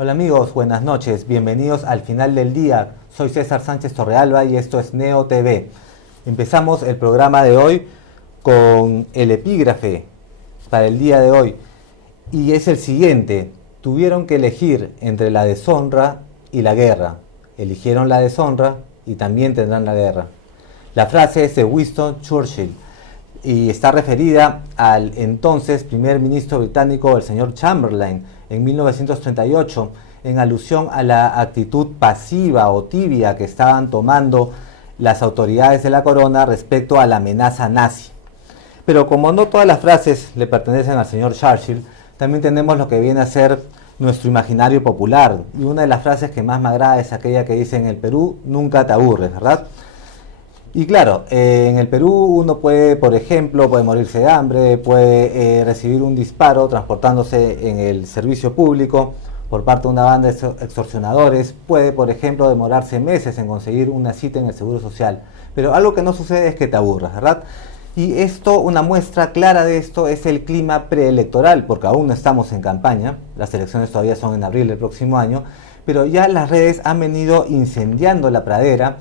Hola amigos, buenas noches, bienvenidos al final del día. Soy César Sánchez Torrealba y esto es Neo TV. Empezamos el programa de hoy con el epígrafe para el día de hoy y es el siguiente: tuvieron que elegir entre la deshonra y la guerra. Eligieron la deshonra y también tendrán la guerra. La frase es de Winston Churchill y está referida al entonces primer ministro británico, el señor Chamberlain, en 1938, en alusión a la actitud pasiva o tibia que estaban tomando las autoridades de la corona respecto a la amenaza nazi. Pero como no todas las frases le pertenecen al señor Churchill, también tenemos lo que viene a ser nuestro imaginario popular. Y una de las frases que más me agrada es aquella que dice: en el Perú nunca te aburres, ¿verdad? Y claro, en el Perú uno puede, por ejemplo, puede morirse de hambre, puede recibir un disparo transportándose en el servicio público por parte de una banda de extorsionadores, puede, por ejemplo, demorarse meses en conseguir una cita en el Seguro Social. Pero algo que no sucede es que te aburras, ¿verdad? Y esto, una muestra clara de esto es el clima preelectoral, porque aún no estamos en campaña, las elecciones todavía son en abril del próximo año, pero ya las redes han venido incendiando la pradera,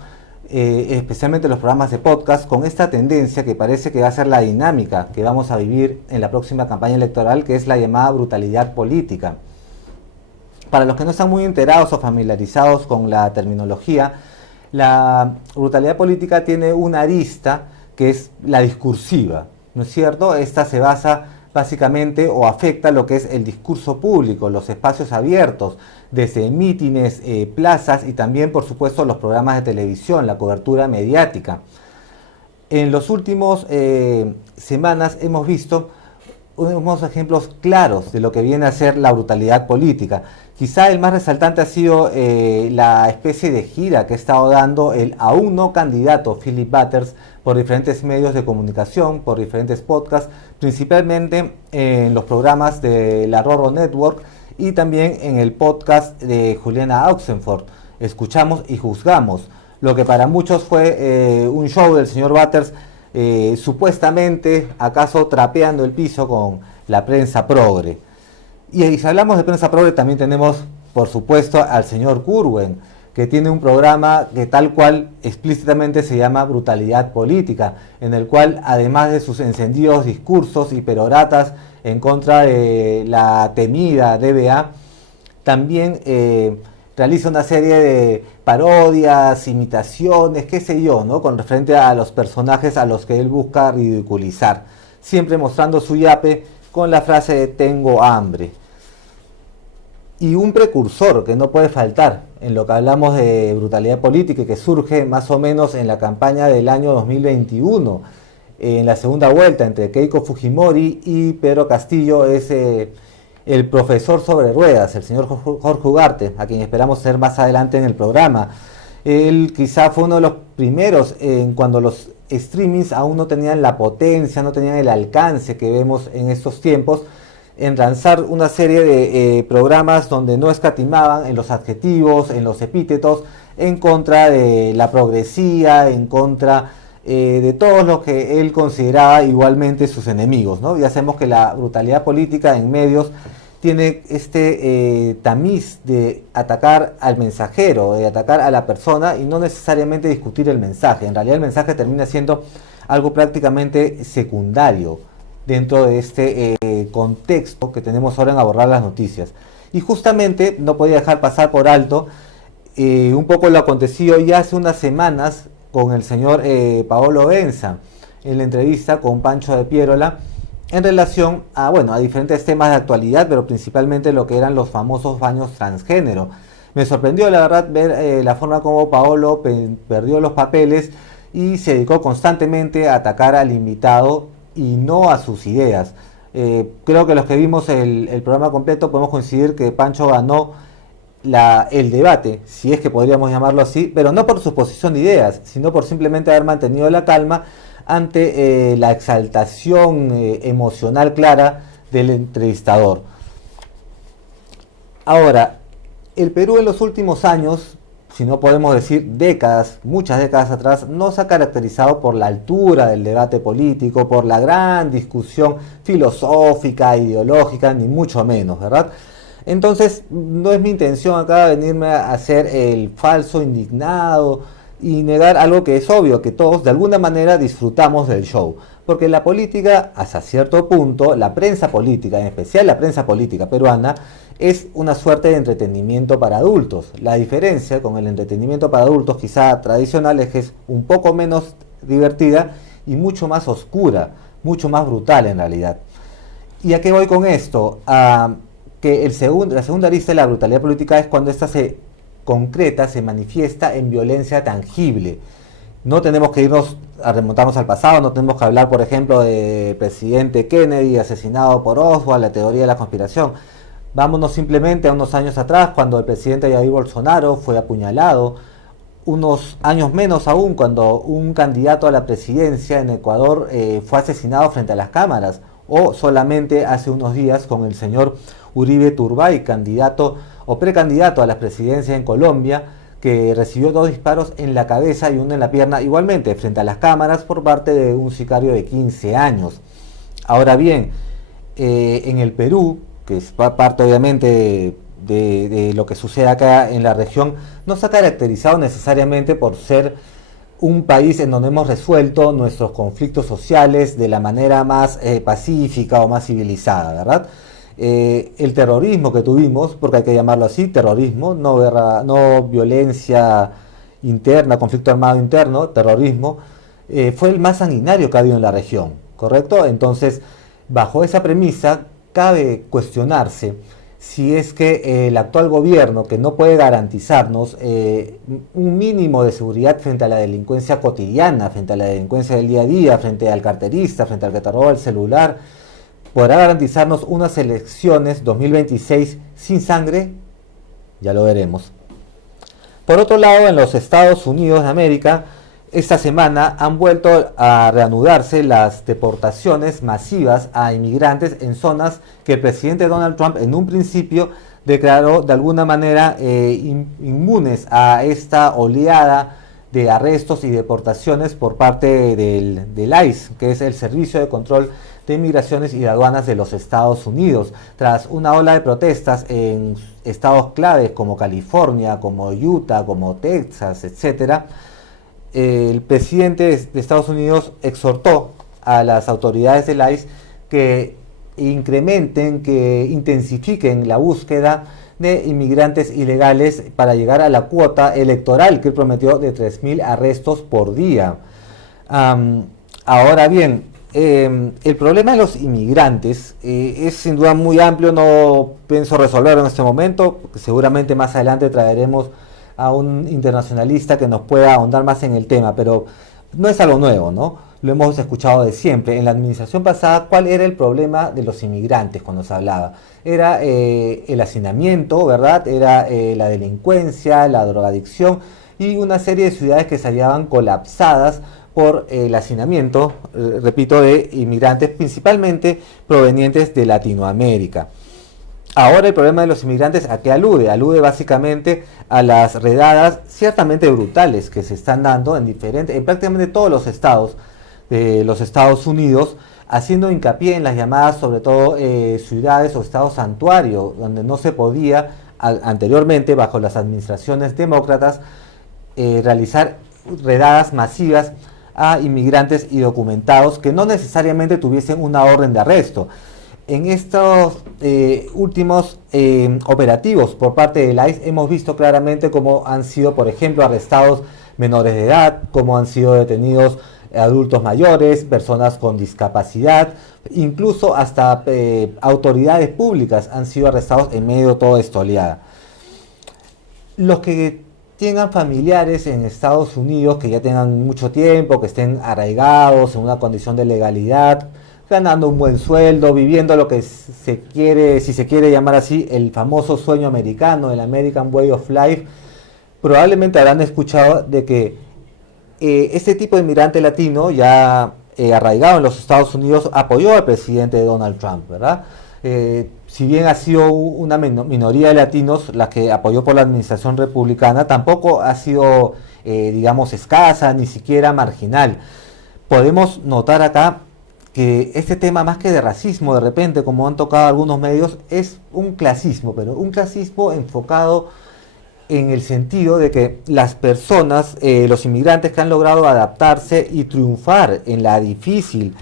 especialmente los programas de podcast, con esta tendencia que parece que va a ser la dinámica que vamos a vivir en la próxima campaña electoral, que es la llamada brutalidad política. Para los que no están muy enterados o familiarizados con la terminología, la brutalidad política tiene una arista que es la discursiva, ¿no es cierto? Esta se basa básicamente o afecta lo que es el discurso público, los espacios abiertos, desde mítines, plazas y también, por supuesto, los programas de televisión, la cobertura mediática. En los últimos semanas hemos visto unos ejemplos claros de lo que viene a ser la brutalidad política. Quizá el más resaltante ha sido la especie de gira que ha estado dando el aún no candidato Philip Butters por diferentes medios de comunicación, por diferentes podcasts, principalmente en los programas de la Rorro Network y también en el podcast de Juliana Oxenford, Escuchamos y Juzgamos, lo que para muchos fue un show del señor Butters, supuestamente acaso trapeando el piso con la prensa progre. Y si hablamos de prensa progre, también tenemos, por supuesto, al señor Curwen, que tiene un programa que tal cual explícitamente se llama Brutalidad Política, en el cual, además de sus encendidos discursos y peroratas en contra de la temida DBA, también realiza una serie de parodias, imitaciones, qué sé yo, ¿no?, con referente a los personajes a los que él busca ridiculizar, siempre mostrando su yape con la frase de tengo hambre. Y un precursor que no puede faltar en lo que hablamos de brutalidad política y que surge más o menos en la campaña del año 2021, en la segunda vuelta entre Keiko Fujimori y Pedro Castillo, es el profesor sobre ruedas, el señor Jorge Ugarte, a quien esperamos ser más adelante en el programa. Él quizá fue uno de los primeros cuando los streamings aún no tenían la potencia, no tenían el alcance que vemos en estos tiempos, en lanzar una serie de programas donde no escatimaban en los adjetivos, en los epítetos, en contra de la progresía, en contra de todo lo que él consideraba igualmente sus enemigos, ¿no? Ya sabemos que la brutalidad política en medios tiene este tamiz de atacar al mensajero, de atacar a la persona y no necesariamente discutir el mensaje. En realidad el mensaje termina siendo algo prácticamente secundario dentro de este contexto que tenemos ahora en abordar las noticias. Y justamente no podía dejar pasar por alto un poco lo acontecido ya hace unas semanas con el señor Paolo Benza en la entrevista con Pancho de Pierola en relación a, bueno, a diferentes temas de actualidad, pero principalmente lo que eran los famosos baños transgénero. Me sorprendió la verdad ver la forma como Paolo perdió los papeles y se dedicó constantemente a atacar al invitado y no a sus ideas. Creo que los que vimos el programa completo podemos coincidir que Pancho ganó el debate, si es que podríamos llamarlo así, pero no por su posición de ideas, sino por simplemente haber mantenido la calma ante la exaltación emocional clara del entrevistador. Ahora, el Perú en los últimos años, si no podemos decir décadas, muchas décadas atrás, no se ha caracterizado por la altura del debate político, por la gran discusión filosófica, ideológica, ni mucho menos, ¿verdad? Entonces, no es mi intención acá venirme a hacer el falso indignado y negar algo que es obvio, que todos de alguna manera disfrutamos del show. Porque la política, hasta cierto punto, la prensa política, en especial la prensa política peruana, es una suerte de entretenimiento para adultos. La diferencia con el entretenimiento para adultos, quizá tradicional, es que es un poco menos divertida y mucho más oscura, mucho más brutal en realidad. ¿Y a qué voy con esto? Que la segunda arista de la brutalidad política es cuando ésta se concreta, se manifiesta en violencia tangible. No tenemos que irnos a remontarnos al pasado, no tenemos que hablar, por ejemplo, del presidente Kennedy asesinado por Oswald, la teoría de la conspiración. Vámonos simplemente a unos años atrás, cuando el presidente Jair Bolsonaro fue apuñalado, unos años menos aún, cuando un candidato a la presidencia en Ecuador fue asesinado frente a las cámaras, o solamente hace unos días con el señor Uribe Turbay, candidato o precandidato a la presidencia en Colombia, que recibió 2 disparos en la cabeza y uno en la pierna, igualmente frente a las cámaras por parte de un sicario de 15 años. Ahora bien, en el Perú, que es parte obviamente de lo que sucede acá en la región, no se ha caracterizado necesariamente por ser un país en donde hemos resuelto nuestros conflictos sociales de la manera más pacífica o más civilizada, ¿verdad? El terrorismo que tuvimos, porque hay que llamarlo así, terrorismo, no guerra, no violencia interna, conflicto armado interno, terrorismo, fue el más sanguinario que ha habido en la región, ¿correcto? Entonces, bajo esa premisa, cabe cuestionarse si es que el actual gobierno, que no puede garantizarnos un mínimo de seguridad frente a la delincuencia cotidiana, frente a la delincuencia del día a día, frente al carterista, frente al que te roba el celular, podrá garantizarnos unas elecciones 2026 sin sangre. Ya lo veremos. Por otro lado, en los Estados Unidos de América, esta semana han vuelto a reanudarse las deportaciones masivas a inmigrantes en zonas que el presidente Donald Trump en un principio declaró de alguna manera inmunes a esta oleada de arrestos y deportaciones por parte del ICE, que es el Servicio de Control de Inmigraciones y de Aduanas de los Estados Unidos, tras una ola de protestas en estados claves como California, como Utah, como Texas, etcétera. El presidente de Estados Unidos exhortó a las autoridades del ICE que incrementen, que intensifiquen la búsqueda de inmigrantes ilegales para llegar a la cuota electoral que él prometió de 3.000 arrestos por día. Ahora bien, el problema de los inmigrantes es sin duda muy amplio, no pienso resolverlo en este momento, porque seguramente más adelante traeremos a un internacionalista que nos pueda ahondar más en el tema, pero no es algo nuevo, ¿no? Lo hemos escuchado de siempre. En la administración pasada, ¿cuál era el problema de los inmigrantes cuando se hablaba? Era el hacinamiento, ¿verdad? Era la delincuencia, la drogadicción y una serie de ciudades que se hallaban colapsadas por el hacinamiento, repito, de inmigrantes principalmente provenientes de Latinoamérica. Ahora el problema de los inmigrantes, ¿a qué alude? Alude básicamente a las redadas ciertamente brutales que se están dando en prácticamente todos los estados de los Estados Unidos, haciendo hincapié en las llamadas, sobre todo ciudades o estados santuario, donde no se podía anteriormente, bajo las administraciones demócratas, realizar redadas masivas a inmigrantes indocumentados que no necesariamente tuviesen una orden de arresto. En estos últimos operativos por parte del ICE hemos visto claramente cómo han sido, por ejemplo, arrestados menores de edad, cómo han sido detenidos adultos mayores, personas con discapacidad, incluso hasta autoridades públicas han sido arrestados en medio de toda esta oleada. Los que tengan familiares en Estados Unidos, que ya tengan mucho tiempo, que estén arraigados en una condición de legalidad, ganando un buen sueldo, viviendo lo que se quiere, si se quiere llamar así, el famoso sueño americano, el American Way of Life, probablemente habrán escuchado de que este tipo de inmigrante latino, ya arraigado en los Estados Unidos, apoyó al presidente Donald Trump, ¿verdad? Si bien ha sido una minoría de latinos la que apoyó por la administración republicana, tampoco ha sido, digamos, escasa, ni siquiera marginal. Podemos notar acá que este tema, más que de racismo, de repente, como han tocado algunos medios, es un clasismo, pero un clasismo enfocado en el sentido de que las personas, los inmigrantes que han logrado adaptarse y triunfar en la difícil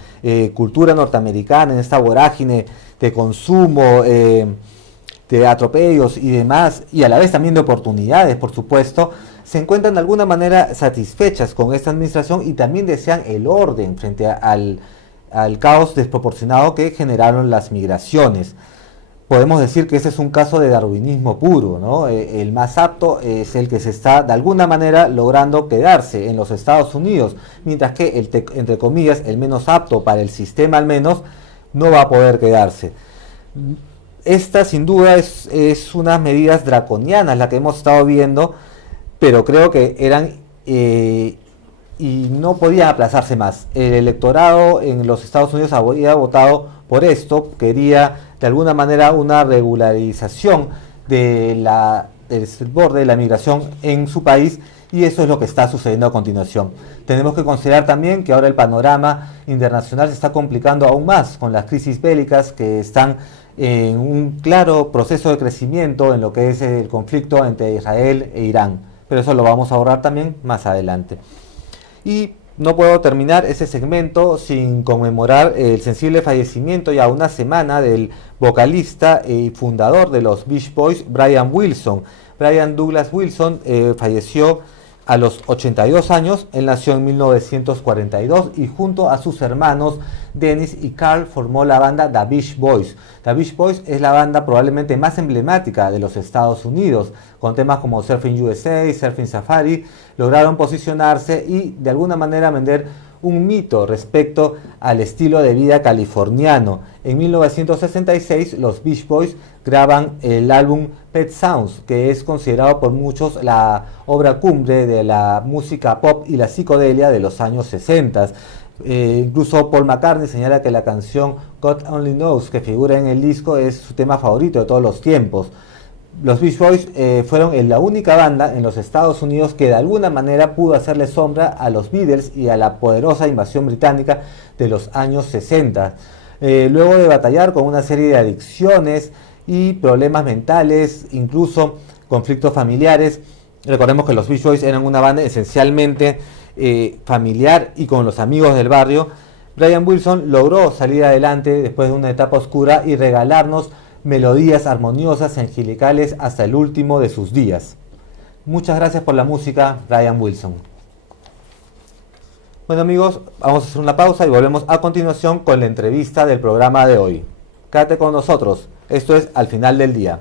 cultura norteamericana, en esta vorágine de consumo, de atropellos y demás, y a la vez también de oportunidades, por supuesto, se encuentran de alguna manera satisfechas con esta administración y también desean el orden frente al caos desproporcionado que generaron las migraciones. Podemos decir que ese es un caso de darwinismo puro, ¿no? El más apto es el que se está de alguna manera logrando quedarse en los Estados Unidos, mientras que entre comillas, el menos apto para el sistema al menos, no va a poder quedarse. Esta sin duda es unas medidas draconianas la que hemos estado viendo, pero creo que eran y no podían aplazarse más. El electorado en los Estados Unidos había votado por esto, quería de alguna manera una regularización del borde de la migración en su país, y eso es lo que está sucediendo a continuación. Tenemos que considerar también que ahora el panorama internacional se está complicando aún más con las crisis bélicas que están en un claro proceso de crecimiento en lo que es el conflicto entre Israel e Irán, pero eso lo vamos a abordar también más adelante. Y no puedo terminar ese segmento sin conmemorar el sensible fallecimiento ya una semana del vocalista y fundador de los Beach Boys, Brian Wilson. Brian Douglas Wilson falleció a los 82 años. Él nació en 1942 y junto a sus hermanos Dennis y Carl formó la banda The Beach Boys. The Beach Boys es la banda probablemente más emblemática de los Estados Unidos, con temas como Surfing USA, Surfing Safari. Lograron posicionarse y de alguna manera vender un mito respecto al estilo de vida californiano. En 1966 los Beach Boys graban el álbum Pet Sounds, que es considerado por muchos la obra cumbre de la música pop y la psicodelia de los años 60. Incluso Paul McCartney señala que la canción God Only Knows, que figura en el disco, es su tema favorito de todos los tiempos. Los Beach Boys fueron la única banda en los Estados Unidos que de alguna manera pudo hacerle sombra a los Beatles y a la poderosa invasión británica de los años 60. Luego de batallar con una serie de adicciones y problemas mentales, incluso conflictos familiares, recordemos que los Beach Boys eran una banda esencialmente familiar y con los amigos del barrio. Brian Wilson logró salir adelante después de una etapa oscura y regalarnos melodías armoniosas y angelicales hasta el último de sus días. Muchas gracias por la música, Brian Wilson. Bueno amigos, vamos a hacer una pausa y volvemos a continuación con la entrevista del programa de hoy. Quédate con nosotros, esto es Al Final del Día.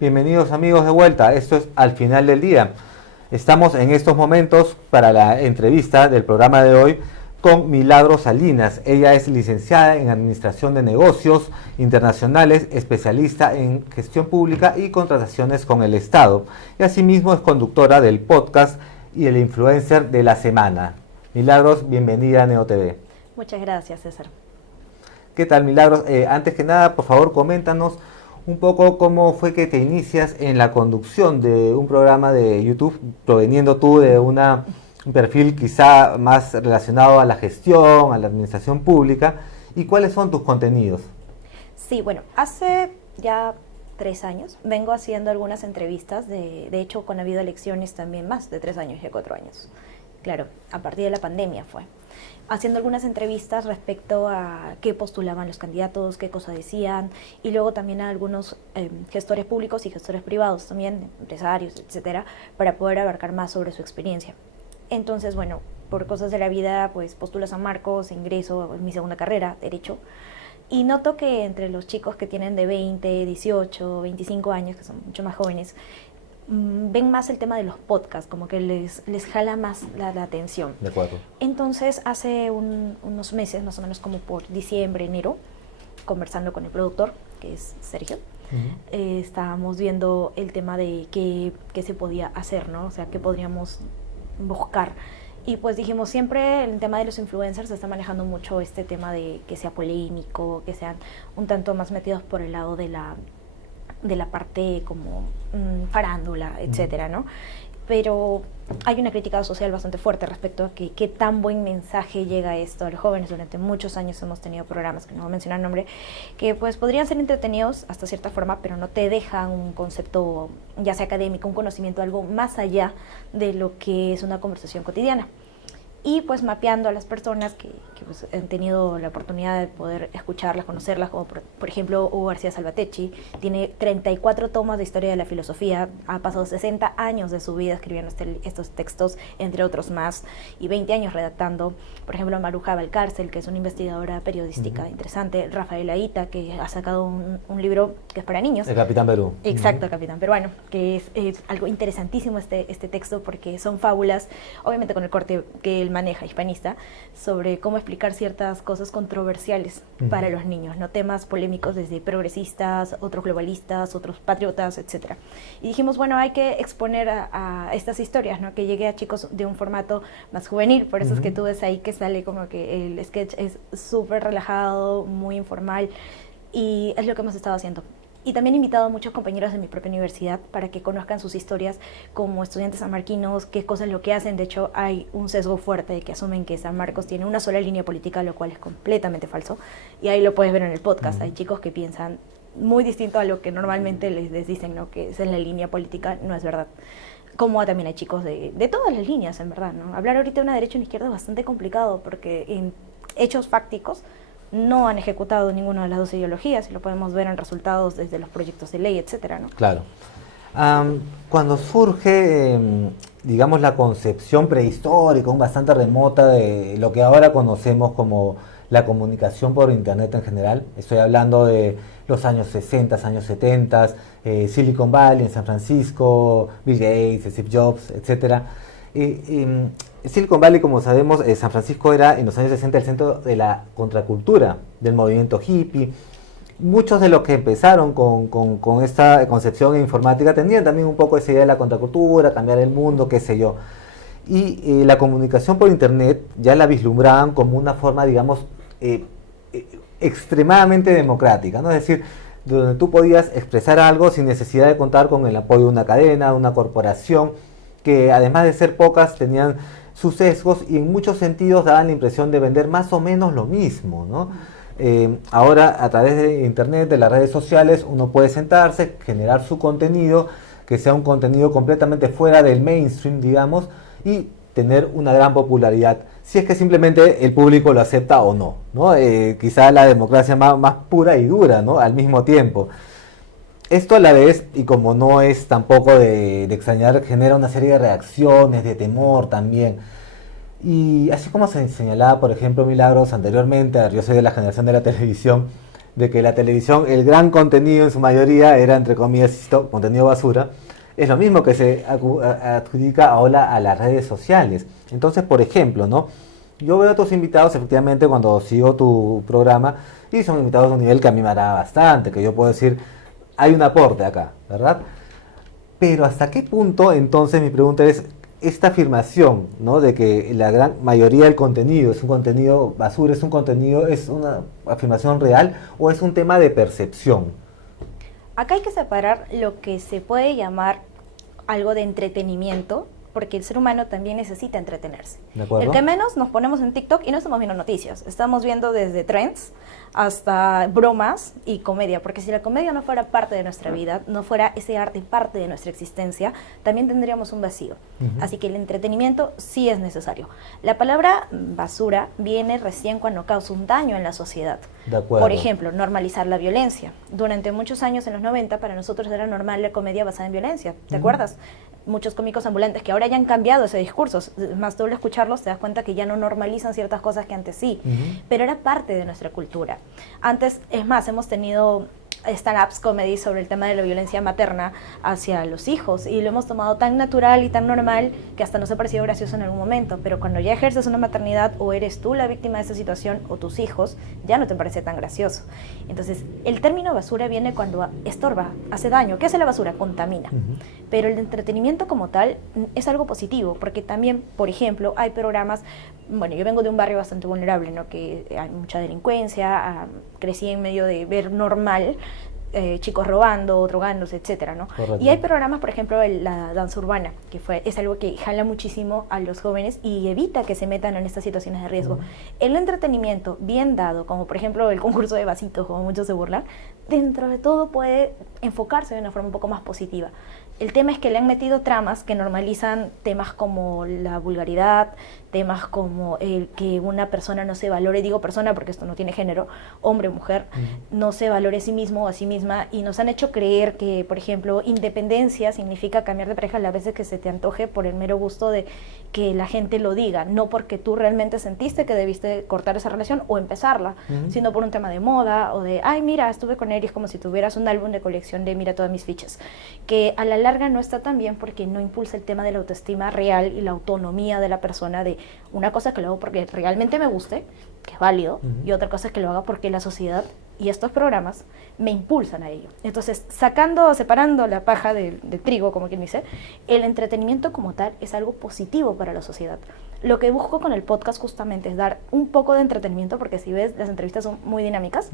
Bienvenidos amigos de vuelta, esto es Al Final del Día. Estamos en estos momentos para la entrevista del programa de hoy con Milagros Salinas. Ella es licenciada en Administración de Negocios Internacionales, especialista en Gestión Pública y Contrataciones con el Estado. Y asimismo es conductora del podcast y el influencer de la semana. Milagros, bienvenida a NeoTV. Muchas gracias, César. ¿Qué tal, Milagros? Antes que nada, por favor, coméntanos un poco cómo fue que te inicias en la conducción de un programa de YouTube, proveniendo tú de un perfil quizá más relacionado a la gestión, a la administración pública, y cuáles son tus contenidos. Sí, bueno, hace ya 3 años vengo haciendo algunas entrevistas, de hecho cuando ha habido elecciones también más de 3 años, ya 4 años. Claro, a partir de la pandemia fue. Haciendo algunas entrevistas respecto a qué postulaban los candidatos, qué cosas decían, y luego también a algunos gestores públicos y gestores privados también, empresarios, etcétera, para poder abarcar más sobre su experiencia. Entonces, bueno, por cosas de la vida, pues postulo a San Marcos, ingreso en mi segunda carrera, Derecho, y noto que entre los chicos que tienen de 20, 18, 25 años, que son mucho más jóvenes, ven más el tema de los podcasts, como que les jala más la atención. De acuerdo. Entonces, hace unos meses, más o menos como por diciembre, enero, conversando con el productor, que es Sergio, Estábamos viendo el tema de qué se podía hacer, ¿no? O sea, qué podríamos buscar. Y pues dijimos, siempre el tema de los influencers se está manejando mucho este tema de que sea polémico, que sean un tanto más metidos por el lado de la parte como farándula, etcétera, ¿no? Pero hay una crítica social bastante fuerte respecto a que qué tan buen mensaje llega esto a los jóvenes. Durante muchos años hemos tenido programas, que no voy a mencionar el nombre, que pues podrían ser entretenidos hasta cierta forma, pero no te dejan un concepto, ya sea académico, un conocimiento, algo más allá de lo que es una conversación cotidiana. Y pues mapeando a las personas que pues, han tenido la oportunidad de poder escucharlas, conocerlas, como por ejemplo Hugo García Salvatecchi, tiene 34 tomas de historia de la filosofía, ha pasado 60 años de su vida escribiendo estos textos, entre otros más, y 20 años redactando. Por ejemplo, Maruja Valcárcel, que es una investigadora periodística interesante, Rafael Aita, que ha sacado un libro que es para niños. El Capitán Perú. Exacto, Capitán Peruano, que es algo interesantísimo este texto, porque son fábulas, obviamente con el corte que él maneja, hispanista, sobre cómo explicar ciertas cosas controversiales para los niños, no temas polémicos desde progresistas, otros globalistas, otros patriotas, etcétera. Y dijimos, bueno, hay que exponer a estas historias, ¿no? Que llegue a chicos de un formato más juvenil, por eso es que tú ves ahí que sale como que el sketch es súper relajado, muy informal, y es lo que hemos estado haciendo. Y también he invitado a muchos compañeros de mi propia universidad para que conozcan sus historias como estudiantes sanmarquinos, qué cosas es lo que hacen. De hecho, hay un sesgo fuerte de que asumen que San Marcos tiene una sola línea política, lo cual es completamente falso. Y ahí lo puedes ver en el podcast. Hay chicos que piensan muy distinto a lo que normalmente les dicen, ¿no? Que esa es la línea política, no es verdad. Como también hay chicos de todas las líneas, en verdad, ¿no? Hablar ahorita de una derecha y una izquierda es bastante complicado porque en hechos fácticos no han ejecutado ninguna de las dos ideologías, y lo podemos ver en resultados desde los proyectos de ley, etcétera, ¿no? Claro. Cuando surge, digamos, la concepción prehistórica, bastante remota de lo que ahora conocemos como la comunicación por Internet en general, estoy hablando de los años 60, años 70, Silicon Valley en San Francisco, Bill Gates, Steve Jobs, etcétera. Silicon Valley, como sabemos, San Francisco era en los años 60 el centro de la contracultura, del movimiento hippie. Muchos de los que empezaron con esta concepción informática tenían también un poco esa idea de la contracultura, cambiar el mundo, qué sé yo. Y la comunicación por Internet ya la vislumbraban como una forma, digamos, extremadamente democrática, ¿no? Es decir, donde tú podías expresar algo sin necesidad de contar con el apoyo de una cadena, de una corporación, que además de ser pocas tenían sus sesgos y en muchos sentidos daban la impresión de vender más o menos lo mismo, ¿no? Ahora a través de Internet, de las redes sociales, uno puede sentarse, generar su contenido, que sea un contenido completamente fuera del mainstream, digamos, y tener una gran popularidad, si es que simplemente el público lo acepta o no, ¿no? Quizá la democracia más pura y dura, ¿no? Al mismo tiempo. Esto a la vez, y como no es tampoco de extrañar, genera una serie de reacciones, de temor también. Y así como se señalaba, por ejemplo, Milagros anteriormente, yo soy de la generación de la televisión, de que la televisión, el gran contenido en su mayoría era, entre comillas, contenido basura, es lo mismo que se adjudica ahora a las redes sociales. Entonces, por ejemplo, ¿no? Yo veo a tus invitados, efectivamente, cuando sigo tu programa, y son invitados de un nivel que a mí me agrada bastante, que yo puedo decir, hay un aporte acá, ¿verdad? Pero ¿hasta qué punto, entonces, mi pregunta es, esta afirmación, ¿no? De que la gran mayoría del contenido es un contenido basura, es una afirmación real o es un tema de percepción? Acá hay que separar lo que se puede llamar algo de entretenimiento, porque el ser humano también necesita entretenerse. ¿De acuerdo? El que menos nos ponemos en TikTok y no estamos viendo noticias, estamos viendo desde trends hasta bromas y comedia, porque si la comedia no fuera parte de nuestra vida, no fuera ese arte parte de nuestra existencia, también tendríamos un vacío. Así que el entretenimiento sí es necesario. La palabra basura viene recién cuando causa un daño en la sociedad. De acuerdo. Por ejemplo, normalizar la violencia. Durante muchos años, en los 90, para nosotros era normal la comedia basada en violencia, ¿te acuerdas? Muchos cómicos ambulantes que ahora ya han cambiado ese discurso, más tú al escucharlos te das cuenta que ya no normalizan ciertas cosas que antes sí, pero era parte de nuestra cultura. Antes, es más, hemos tenido stand-ups comedy sobre el tema de la violencia materna hacia los hijos, y lo hemos tomado tan natural y tan normal que hasta nos ha parecido gracioso en algún momento, pero cuando ya ejerces una maternidad o eres tú la víctima de esa situación o tus hijos, ya no te parece tan gracioso. Entonces, el término basura viene cuando estorba, hace daño. ¿Qué hace la basura? Contamina. Pero el entretenimiento como tal es algo positivo, porque también, por ejemplo, hay programas, bueno, yo vengo de un barrio bastante vulnerable, ¿no? Que hay mucha delincuencia, crecí en medio de ver normal chicos robando, drogándose, etcétera, ¿no? Correcto. Y hay programas, por ejemplo, la danza urbana, que es algo que jala muchísimo a los jóvenes y evita que se metan en estas situaciones de riesgo. El entretenimiento bien dado, como por ejemplo el concurso de vasitos, como muchos se burlan, dentro de todo puede enfocarse de una forma un poco más positiva. El tema es que le han metido tramas que normalizan temas como la vulgaridad, temas como el que una persona no se valore, digo persona porque esto no tiene género, hombre o mujer, no se valore a sí mismo o a sí misma, y nos han hecho creer que, por ejemplo, independencia significa cambiar de pareja las veces que se te antoje por el mero gusto de que la gente lo diga, no porque tú realmente sentiste que debiste cortar esa relación o empezarla, sino por un tema de moda o de, ay, mira, estuve con él, y es como si tuvieras un álbum de colección de mira todas mis fichas, que a la larga no está tan bien porque no impulsa el tema de la autoestima real y la autonomía de la persona, de una cosa que lo hago porque realmente me guste, que es válido, y otra cosa es que lo haga porque la sociedad y estos programas me impulsan a ello. Entonces, separando la paja del trigo, como quien dice, el entretenimiento como tal es algo positivo para la sociedad. Lo que busco con el podcast justamente es dar un poco de entretenimiento, porque si ves, las entrevistas son muy dinámicas,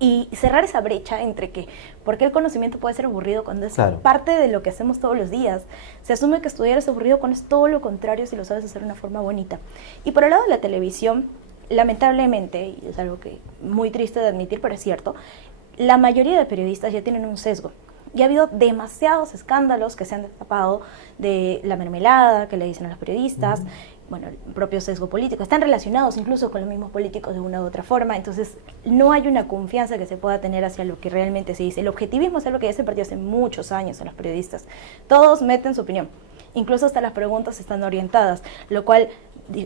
y cerrar esa brecha entre que, porque el conocimiento puede ser aburrido cuando es parte de lo que hacemos todos los días. Se asume que estudiar es aburrido cuando es todo lo contrario si lo sabes hacer de una forma bonita. Y por el lado de la televisión, lamentablemente, y es algo que muy triste de admitir, pero es cierto, la mayoría de periodistas ya tienen un sesgo. Y ha habido demasiados escándalos que se han destapado de la mermelada que le dicen a los periodistas, bueno, el propio sesgo político, están relacionados incluso con los mismos políticos de una u otra forma, entonces no hay una confianza que se pueda tener hacia lo que realmente se dice. El objetivismo es algo que ya se perdió hace muchos años en los periodistas. Todos meten su opinión, incluso hasta las preguntas están orientadas, lo cual,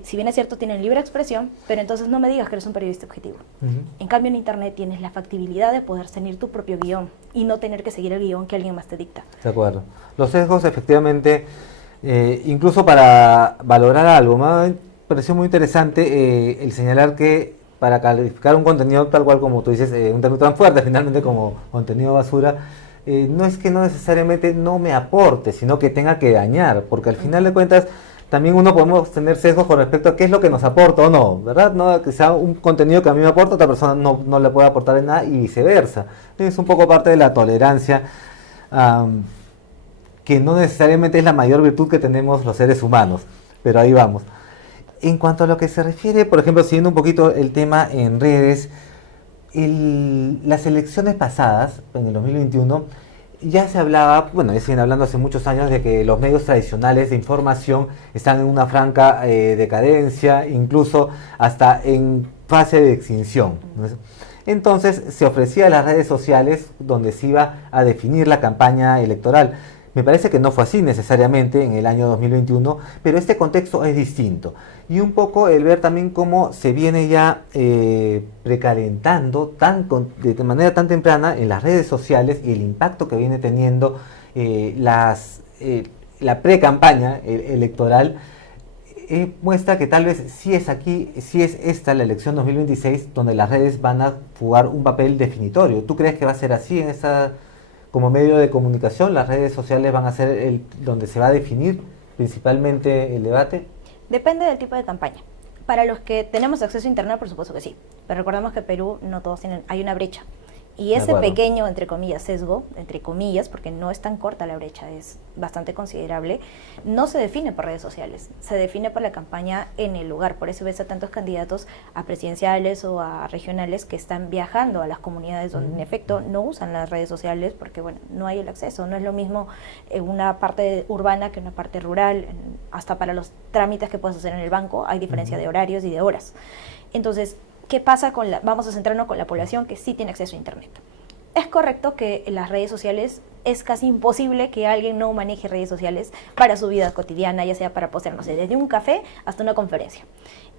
si bien es cierto, tienen libre expresión, pero entonces no me digas que eres un periodista objetivo. En cambio, en Internet tienes la factibilidad de poder seguir tu propio guión y no tener que seguir el guión que alguien más te dicta. De acuerdo. Los sesgos, efectivamente, incluso para valorar algo, me ha parecido muy interesante el señalar que para calificar un contenido tal cual como tú dices, un término tan fuerte finalmente como contenido basura, no es que no necesariamente no me aporte, sino que tenga que dañar, porque al final de cuentas también uno podemos tener sesgos con respecto a qué es lo que nos aporta o no, ¿verdad? No, que sea un contenido que a mí me aporta, a otra persona no le puede aportar en nada y viceversa. Es un poco parte de la tolerancia, que no necesariamente es la mayor virtud que tenemos los seres humanos, pero ahí vamos. En cuanto a lo que se refiere, por ejemplo, siguiendo un poquito el tema en redes, las elecciones pasadas, en el 2021, ya se hablaba, bueno, ya siguen hablando hace muchos años de que los medios tradicionales de información están en una franca decadencia, incluso hasta en fase de extinción, ¿no? Entonces se ofrecía a las redes sociales donde se iba a definir la campaña electoral. Me parece que no fue así necesariamente en el año 2021, pero este contexto es distinto. Y un poco el ver también cómo se viene ya precalentando de manera tan temprana en las redes sociales y el impacto que viene teniendo la pre-campaña electoral, muestra que tal vez sí es esta la elección 2026 donde las redes van a jugar un papel definitorio. ¿Tú crees que va a ser así en esta... como medio de comunicación, las redes sociales van a ser donde se va a definir principalmente el debate? Depende del tipo de campaña. Para los que tenemos acceso a Internet, por supuesto que sí. Pero recordemos que Perú no todos tienen, hay una brecha. Y ese pequeño, entre comillas, sesgo, entre comillas, porque no es tan corta la brecha, es bastante considerable, no se define por redes sociales, se define por la campaña en el lugar. Por eso ves a tantos candidatos a presidenciales o a regionales que están viajando a las comunidades donde en efecto no usan las redes sociales porque, bueno, no hay el acceso. No es lo mismo una parte urbana que una parte rural. Hasta para los trámites que puedes hacer en el banco hay diferencia de horarios y de horas. Entonces, ¿qué pasa vamos a centrarnos con la población que sí tiene acceso a Internet? es correcto que en las redes sociales es casi imposible que alguien no maneje redes sociales para su vida cotidiana, ya sea para postear, no sé, desde un café hasta una conferencia.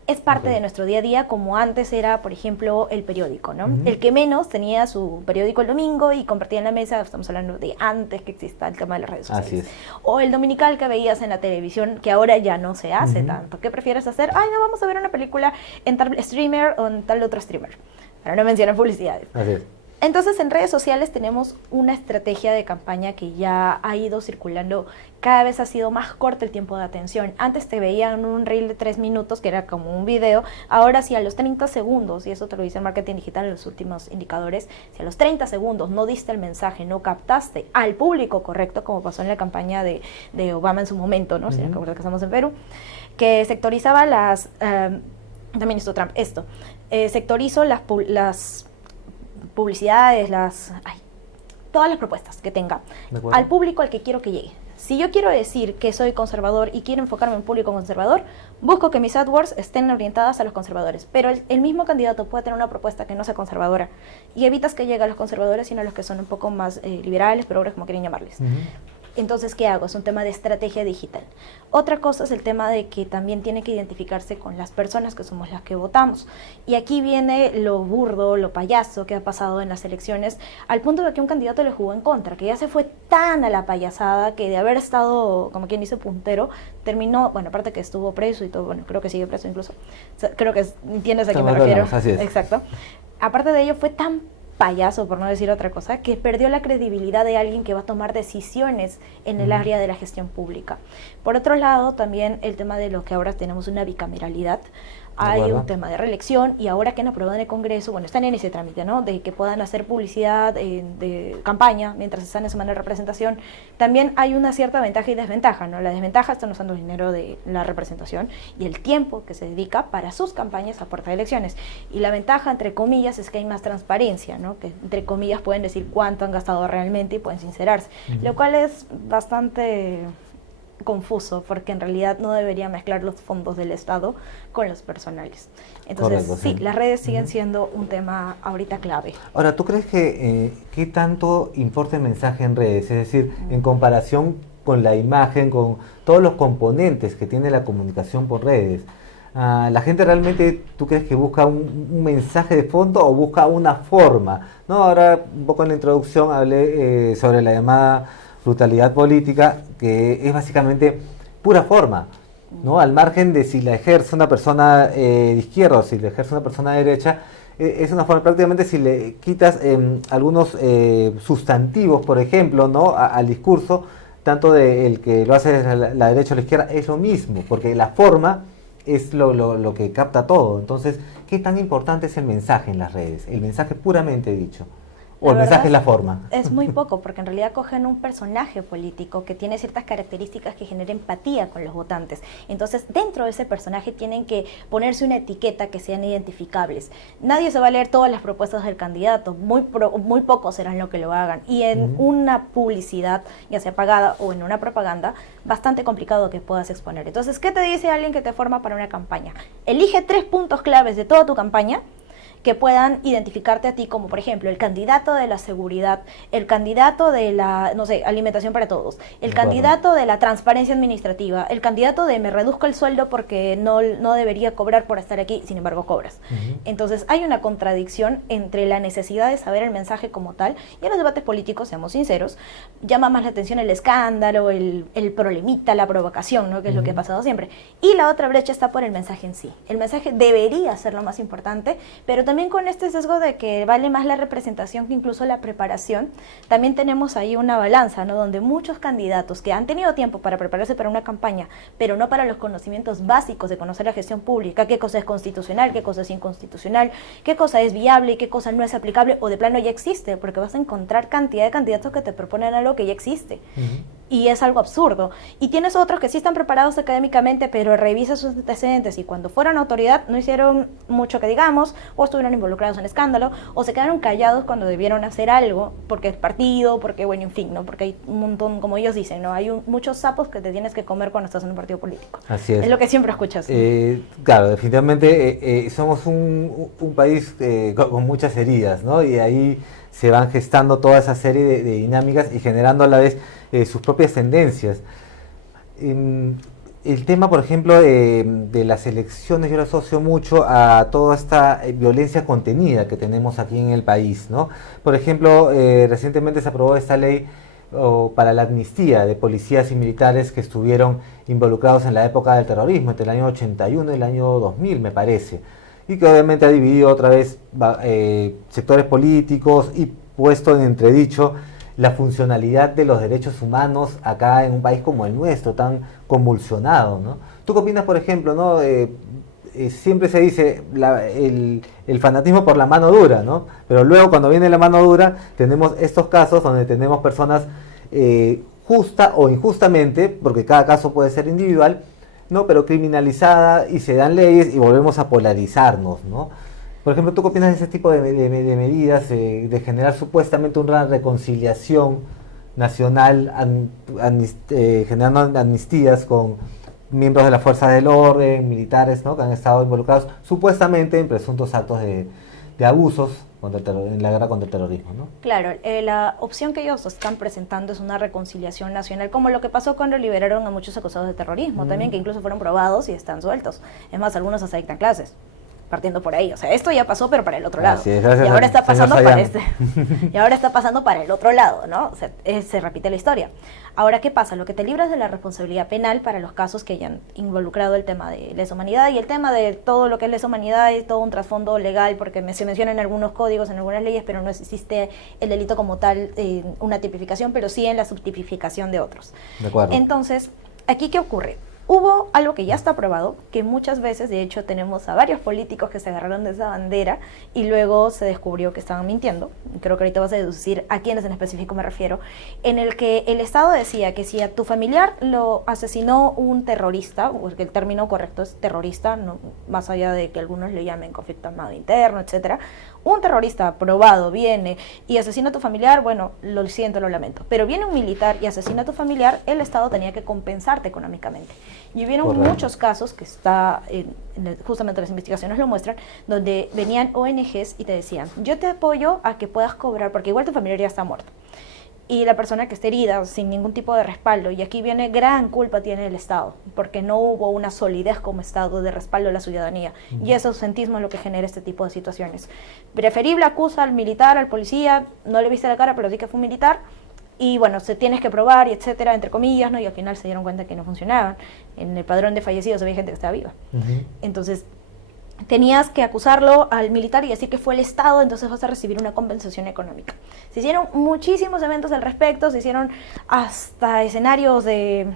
Es parte de nuestro día a día, como antes era, por ejemplo, el periódico, ¿no? El que menos tenía su periódico el domingo y compartía en la mesa, estamos hablando de antes que exista el tema de las redes sociales. Así es. O el dominical que veías en la televisión, que ahora ya no se hace tanto. ¿Qué prefieres hacer? Ay, no, vamos a ver una película en tal streamer o en tal otro streamer. Para no mencionar publicidades. Así es. Entonces, en redes sociales tenemos una estrategia de campaña que ya ha ido circulando, cada vez ha sido más corto el tiempo de atención. Antes te veían un reel de 3 minutos, que era como un video, ahora sí a los 30 segundos, y eso te lo dice el marketing digital en los últimos indicadores, si a los 30 segundos no diste el mensaje, no captaste al público correcto, como pasó en la campaña de Obama en su momento, ¿no? Si no recuerdo que estamos en Perú, que sectorizaba las... también hizo Trump esto, sectorizó las publicidades, todas las propuestas que tenga al público al que quiero que llegue. Si yo quiero decir que soy conservador y quiero enfocarme en un público conservador, busco que mis AdWords estén orientadas a los conservadores. Pero el mismo candidato puede tener una propuesta que no sea conservadora y evitas que llegue a los conservadores, sino a los que son un poco más liberales, progres, como quieren llamarles. Entonces, ¿qué hago? Es un tema de estrategia digital. Otra cosa es el tema de que también tiene que identificarse con las personas que somos las que votamos. Y aquí viene lo burdo, lo payaso que ha pasado en las elecciones, al punto de que un candidato le jugó en contra, que ya se fue tan a la payasada que de haber estado, como quien dice, puntero, terminó, bueno, aparte que estuvo preso y todo, bueno, creo que sigue preso incluso, o sea, creo que entiendes a qué me refiero. Así es. Exacto. Aparte de ello, fue tan payaso, por no decir otra cosa, que perdió la credibilidad de alguien que va a tomar decisiones en el área de la gestión pública. Por otro lado, también el tema de lo que ahora tenemos una bicameralidad. Hay un tema de reelección y ahora que han aprobado en el Congreso, bueno, están en ese trámite, ¿no? De que puedan hacer publicidad de campaña mientras están en semana de representación. También hay una cierta ventaja y desventaja, ¿no? La desventaja están usando el dinero de la representación y el tiempo que se dedica para sus campañas a puerta de elecciones. Y la ventaja, entre comillas, es que hay más transparencia, ¿no? Que entre comillas pueden decir cuánto han gastado realmente y pueden sincerarse, lo cual es bastante confuso, porque en realidad no debería mezclar los fondos del Estado con los personales. Entonces, correcto, sí, las redes siguen siendo un tema ahorita clave. Ahora, ¿tú crees que qué tanto importa el mensaje en redes? Es decir, en comparación con la imagen, con todos los componentes que tiene la comunicación por redes, ¿la gente realmente, tú crees que busca un mensaje de fondo o busca una forma? ¿No? Ahora, un poco en la introducción hablé sobre la llamada brutalidad política, que es básicamente pura forma, ¿no? Al margen de si la ejerce una persona de izquierda o si la ejerce una persona de derecha, es una forma, prácticamente si le quitas algunos sustantivos, por ejemplo, ¿no? Al discurso, tanto del que lo hace desde la derecha o la izquierda, es lo mismo, porque la forma es lo que capta todo. Entonces, ¿qué tan importante es el mensaje en las redes? El mensaje puramente dicho. O el mensaje es la forma. Es muy poco, porque en realidad cogen un personaje político que tiene ciertas características que genera empatía con los votantes. Entonces, dentro de ese personaje tienen que ponerse una etiqueta que sean identificables. Nadie se va a leer todas las propuestas del candidato, muy pocos serán los que lo hagan. Y en una publicidad, ya sea pagada o en una propaganda, bastante complicado que puedas exponer. Entonces, ¿qué te dice alguien que te forma para una campaña? Elige 3 puntos claves de toda tu campaña que puedan identificarte a ti como, por ejemplo, el candidato de la seguridad, el candidato de la, no sé, alimentación para todos, el candidato de la transparencia administrativa, el candidato de me reduzco el sueldo porque no debería cobrar por estar aquí, sin embargo cobras. Entonces hay una contradicción entre la necesidad de saber el mensaje como tal, y en los debates políticos, seamos sinceros, llama más la atención el escándalo, el problemita, la provocación, ¿no? Que es lo que ha pasado siempre. Y la otra brecha está por el mensaje en sí. El mensaje debería ser lo más importante, pero también con este sesgo de que vale más la representación que incluso la preparación, también tenemos ahí una balanza, ¿no? Donde muchos candidatos que han tenido tiempo para prepararse para una campaña, pero no para los conocimientos básicos de conocer la gestión pública, qué cosa es constitucional, qué cosa es inconstitucional, qué cosa es viable y qué cosa no es aplicable o de plano ya existe, porque vas a encontrar cantidad de candidatos que te proponen algo que ya existe. y es algo absurdo. Y tienes otros que sí están preparados académicamente, pero revisa sus antecedentes y cuando fueron autoridad no hicieron mucho que digamos, o estuvieron involucrados en escándalo, o se quedaron callados cuando debieron hacer algo, porque es partido, porque bueno, en fin, ¿no? Porque hay un montón, como ellos dicen, ¿no? Hay muchos sapos que te tienes que comer cuando estás en un partido político. Así es. Es lo que siempre escuchas. Claro, definitivamente somos un país con muchas heridas, ¿no? Y ahí se van gestando toda esa serie de dinámicas y generando a la vez sus propias tendencias. El tema, por ejemplo, de las elecciones, yo lo asocio mucho a toda esta violencia contenida que tenemos aquí en el país, ¿no? Por ejemplo, recientemente se aprobó esta ley para la amnistía de policías y militares que estuvieron involucrados en la época del terrorismo, entre el año 81 y el año 2000, me parece, y que obviamente ha dividido otra vez sectores políticos y puesto en entredicho la funcionalidad de los derechos humanos acá en un país como el nuestro, tan convulsionado, ¿no? ¿Tú qué opinas, por ejemplo, ¿no? Siempre se dice el fanatismo por la mano dura, ¿no? Pero luego cuando viene la mano dura tenemos estos casos donde tenemos personas justa o injustamente, porque cada caso puede ser individual, ¿no? Pero criminalizada y se dan leyes y volvemos a polarizarnos, ¿no? Por ejemplo, ¿tú qué opinas de ese tipo de medidas de generar supuestamente una reconciliación nacional, generando amnistías con miembros de las fuerzas del orden, militares, ¿no? Que han estado involucrados supuestamente en presuntos actos de abusos en la guerra contra el terrorismo, ¿no? Claro, la opción que ellos están presentando es una reconciliación nacional, como lo que pasó cuando liberaron a muchos acusados de terrorismo, también que incluso fueron probados y están sueltos. Es más, algunos hasta dictan clases, partiendo por ahí. O sea, esto ya pasó, pero para el otro lado. Es, y ahora está pasando para y ahora está pasando para el otro lado, ¿no? O sea, se repite la historia. Ahora, ¿qué pasa? Lo que te libras de la responsabilidad penal para los casos que hayan involucrado el tema de lesa humanidad y el tema de todo lo que es lesa humanidad es todo un trasfondo legal, porque se menciona en algunos códigos, en algunas leyes, pero no existe el delito como tal, una tipificación, pero sí en la subtipificación de otros. De acuerdo. Entonces, ¿aquí qué ocurre? Hubo algo que ya está aprobado, que muchas veces, de hecho, tenemos a varios políticos que se agarraron de esa bandera y luego se descubrió que estaban mintiendo. Creo que ahorita vas a deducir a quiénes en específico me refiero, en el que el Estado decía que si a tu familiar lo asesinó un terrorista, porque el término correcto es terrorista, no, más allá de que algunos le llamen conflicto armado interno, etcétera, un terrorista aprobado viene y asesina a tu familiar, bueno, lo siento, lo lamento, pero viene un militar y asesina a tu familiar, el Estado tenía que compensarte económicamente. Y hubieron muchos casos que justamente las investigaciones lo muestran, donde venían ONGs y te decían, yo te apoyo a que puedas cobrar, porque igual tu familiar ya está muerto. Y la persona que esté herida, sin ningún tipo de respaldo, y aquí viene gran culpa tiene el Estado, porque no hubo una solidez como Estado de respaldo a la ciudadanía. Y ese ausentismo es lo que genera este tipo de situaciones. Preferible acusa al militar, al policía, no le viste la cara, pero sí que fue un militar, y bueno, se tienes que probar, y etcétera, entre comillas, ¿no? Y al final se dieron cuenta que no funcionaban. En el padrón de fallecidos había gente que estaba viva. Entonces, tenías que acusarlo al militar y decir que fue el Estado, entonces vas a recibir una compensación económica. Se hicieron muchísimos eventos al respecto, se hicieron hasta escenarios de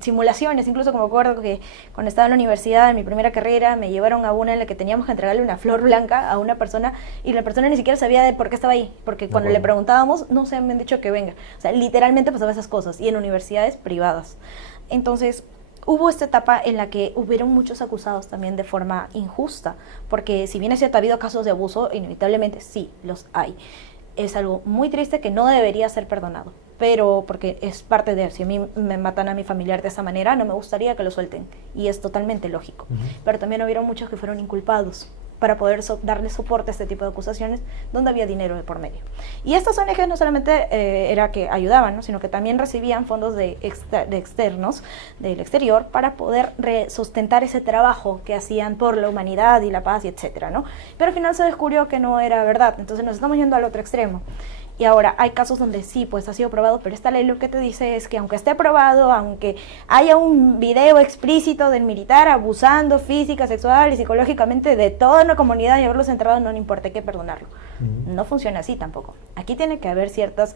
simulaciones, incluso como acuerdo que cuando estaba en la universidad, en mi primera carrera, me llevaron a una en la que teníamos que entregarle una flor blanca a una persona y la persona ni siquiera sabía de por qué estaba ahí, porque cuando le preguntábamos, no se me han dicho que venga. O sea, literalmente pasaba esas cosas, y en universidades privadas. Entonces, hubo esta etapa en la que hubieron muchos acusados también de forma injusta, porque si bien es cierto, ha habido casos de abuso, inevitablemente sí, los hay. Es algo muy triste que no debería ser perdonado, pero porque es parte de, si a mí me matan a mi familiar de esa manera, no me gustaría que lo suelten, y es totalmente lógico. Pero también hubieron muchos que fueron inculpados para poder darle soporte a este tipo de acusaciones donde había dinero de por medio. Y estas ONGs no solamente era que ayudaban, ¿no? Sino que también recibían fondos de externos, del exterior, para poder sustentar ese trabajo que hacían por la humanidad y la paz y etcétera, ¿no? Pero al final se descubrió que no era verdad, entonces nos estamos yendo al otro extremo. Y ahora hay casos donde sí, pues ha sido probado, pero esta ley lo que te dice es que aunque esté probado, aunque haya un video explícito del militar abusando física, sexual y psicológicamente de toda una comunidad y haberlos enterrado, no le importa, hay que perdonarlo. No funciona así tampoco. Aquí tiene que haber ciertas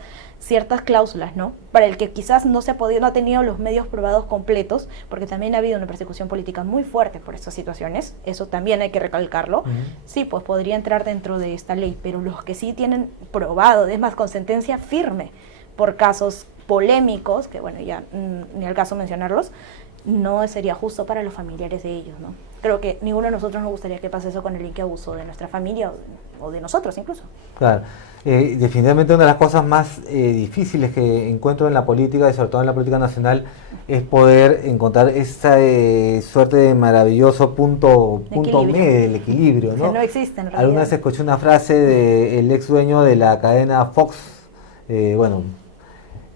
cláusulas, ¿no? Para el que quizás no ha tenido los medios probados completos, porque también ha habido una persecución política muy fuerte por estas situaciones, eso también hay que recalcarlo. Sí, pues podría entrar dentro de esta ley, pero los que sí tienen probado, es más, con sentencia firme por casos polémicos, que bueno, ya ni al caso mencionarlos, no sería justo para los familiares de ellos, ¿no? Creo que ninguno de nosotros nos gustaría que pase eso con alguien que abusó de nuestra familia o de nosotros incluso. Claro. Definitivamente una de las cosas más difíciles que encuentro en la política, y sobre todo en la política nacional, es poder encontrar esa suerte de maravilloso punto medio, el equilibrio, ¿no? Que no existe en realidad. Alguna vez escuché una frase del ex dueño de la cadena Fox, bueno,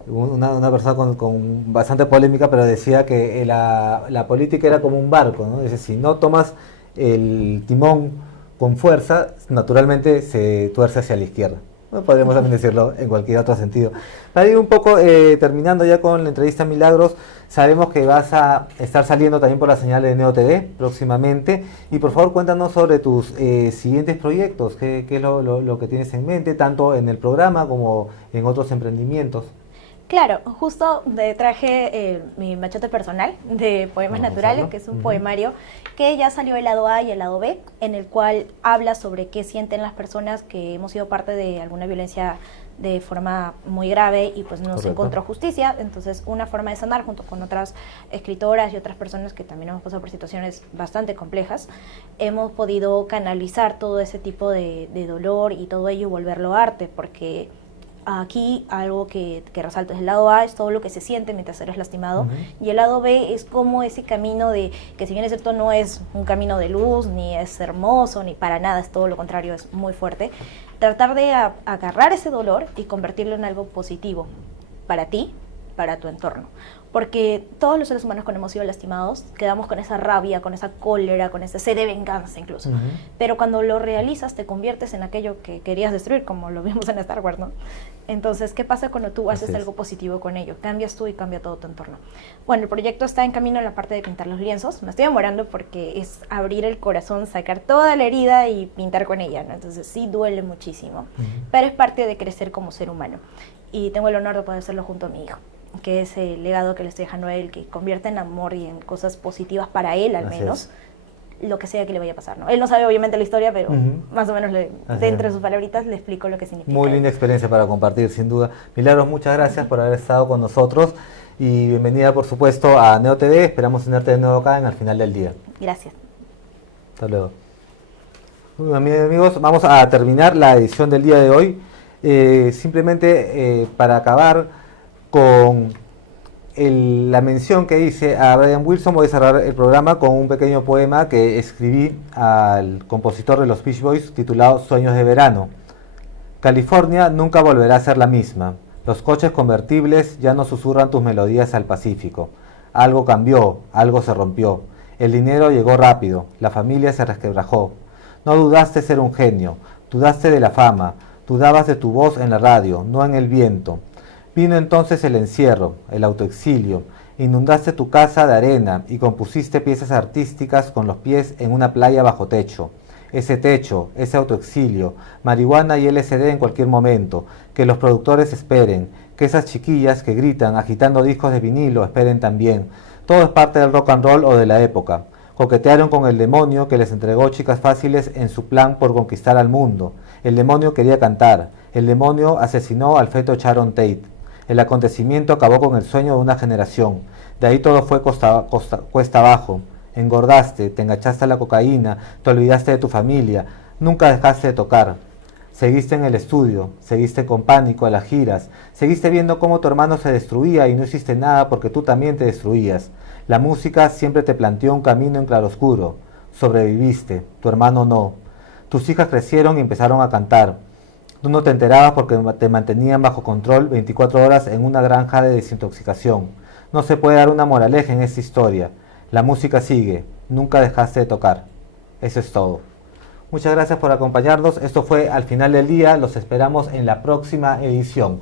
una persona con bastante polémica, pero decía que la política era como un barco, ¿no? Es decir, si no tomas el timón con fuerza, naturalmente se tuerce hacia la izquierda. ¿No? Podríamos también decirlo en cualquier otro sentido. Para ir un poco terminando ya con la entrevista Milagros, sabemos que vas a estar saliendo también por la señal de Neo TV próximamente, y por favor cuéntanos sobre tus siguientes proyectos, qué es lo que tienes en mente, tanto en el programa como en otros emprendimientos. Claro, justo traje mi machote personal de Poemas Naturales, que es un poemario que ya salió el lado A y el lado B, en el cual habla sobre qué sienten las personas que hemos sido parte de alguna violencia de forma muy grave y pues no se encontró justicia. Entonces, una forma de sanar, junto con otras escritoras y otras personas que también hemos pasado por situaciones bastante complejas, hemos podido canalizar todo ese tipo de dolor y todo ello y volverlo arte, porque aquí algo que resalto es el lado A, es todo lo que se siente mientras eres lastimado, y el lado B es como ese camino de, que si bien es cierto no es un camino de luz, ni es hermoso, ni para nada, es todo lo contrario, es muy fuerte, tratar de agarrar ese dolor y convertirlo en algo positivo para ti, para tu entorno. Porque todos los seres humanos cuando hemos sido lastimados quedamos con esa rabia, con esa cólera, con esa sed de venganza incluso. Pero cuando lo realizas te conviertes en aquello que querías destruir, como lo vimos en Star Wars, ¿no? Entonces, ¿qué pasa cuando tú haces algo positivo con ello? Cambias tú y cambia todo tu entorno. Bueno, el proyecto está en camino en la parte de pintar los lienzos. Me estoy demorando porque es abrir el corazón, sacar toda la herida y pintar con ella, ¿no? Entonces sí duele muchísimo, pero es parte de crecer como ser humano. Y tengo el honor de poder hacerlo junto a mi hijo, que es el legado que le estoy dejando a él, que convierte en amor y en cosas positivas para él al menos, lo que sea que le vaya a pasar, ¿no? Él no sabe obviamente la historia, pero más o menos de entre sus palabritas le explico lo que significa. Muy linda experiencia para compartir, sin duda. Milagros, muchas gracias por haber estado con nosotros y bienvenida, por supuesto, a Neo TV. Esperamos tenerte de nuevo acá en Al Final del Día. Gracias. Hasta luego. Muy bien, amigos, vamos a terminar la edición del día de hoy. Simplemente para acabar con la mención que hice a Brian Wilson, voy a cerrar el programa con un pequeño poema que escribí al compositor de los Beach Boys titulado Sueños de Verano. California nunca volverá a ser la misma. Los coches convertibles ya no susurran tus melodías al Pacífico. Algo cambió, algo se rompió. El dinero llegó rápido, la familia se resquebrajó. No dudaste ser un genio, dudaste de la fama, dudabas de tu voz en la radio, no en el viento. Vino entonces el encierro, el autoexilio, inundaste tu casa de arena y compusiste piezas artísticas con los pies en una playa bajo techo. Ese techo, ese autoexilio, marihuana y LSD en cualquier momento, que los productores esperen, que esas chiquillas que gritan agitando discos de vinilo esperen también. Todo es parte del rock and roll o de la época. Coquetearon con el demonio que les entregó chicas fáciles en su plan por conquistar al mundo. El demonio quería cantar. El demonio asesinó al feto Sharon Tate. El acontecimiento acabó con el sueño de una generación. De ahí todo fue cuesta abajo. Engordaste, te enganchaste a la cocaína, te olvidaste de tu familia, nunca dejaste de tocar. Seguiste en el estudio, seguiste con pánico a las giras, seguiste viendo cómo tu hermano se destruía y no hiciste nada porque tú también te destruías. La música siempre te planteó un camino en claroscuro. Sobreviviste, tu hermano no. Tus hijas crecieron y empezaron a cantar. Tú no te enterabas porque te mantenían bajo control 24 horas en una granja de desintoxicación. No se puede dar una moraleja en esta historia. La música sigue, nunca dejaste de tocar. Eso es todo. Muchas gracias por acompañarnos. Esto fue Al Final del Día. Los esperamos en la próxima edición.